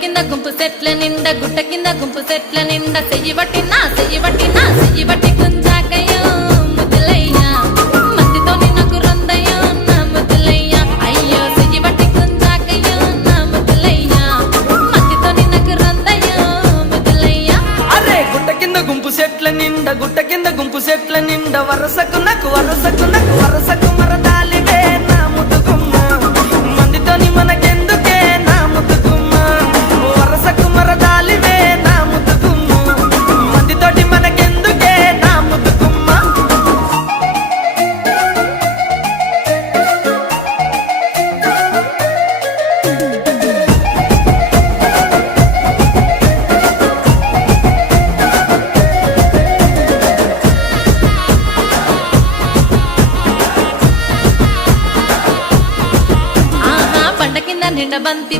కింద గుంపు సెట్ల నిండా గుట్ట కింద గుంపు సెట్ల నిండా చెయ్యి బట్టి గుంజాకయ్యో ముద్దులయ్యా మందితో నాకు రొందయ్యో నా ముద్దులయ్యా అయ్యో చెయ్యి బట్టి గుంజాకయ్యో నా ముద్దులయ్యా మందితో నాకు రొందయ్యో ముద్దులయ్యా. అరే గుట్ట కింద గుంపు సెట్ల నిండా వరసకు మరదాలివే నా ముద్దుగుమ్మ మందితోని మనకెందుకే నా ముద్దుగుమ్మ వరసకు మరదాలివే నా ముద్దుగుమ్మ మందితోటి మనకెందుకే నా ముద్దుగుమ్మ. బండ కింద నిండ బంతి